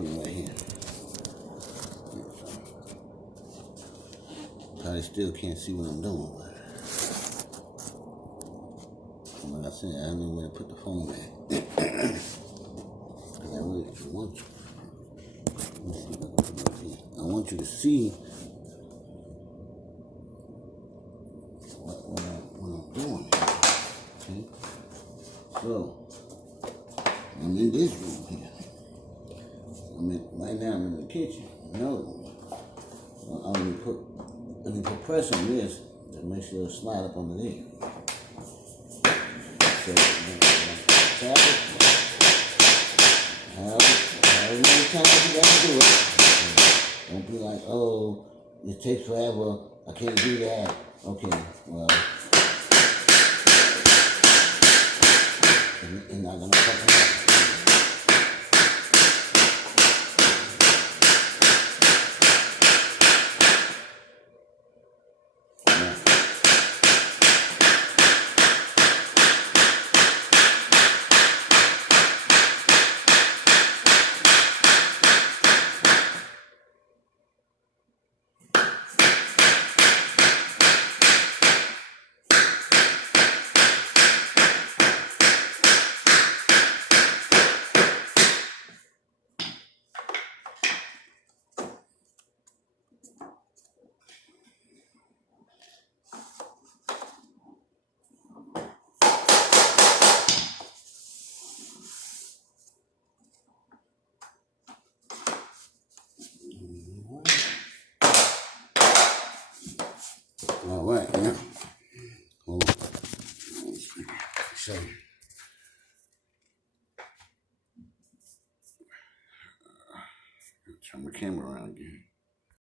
put them right here. Probably still can't see what I'm doing, but like I said, I don't know where to put the phone at. Because I really want you. Let me see if I can put it up here. I want you to see what I'm doing. Okay? So, I'm in this room here. Right now I'm in the kitchen. Another one. Let me put press on this to make sure it'll slide up under there. So, tap it. However many times you gotta do it. Don't be like, oh, it takes forever. I can't do that. Okay, well, it's not gonna fucking happen. All right, now, hold on. Show you. Turn the camera around again.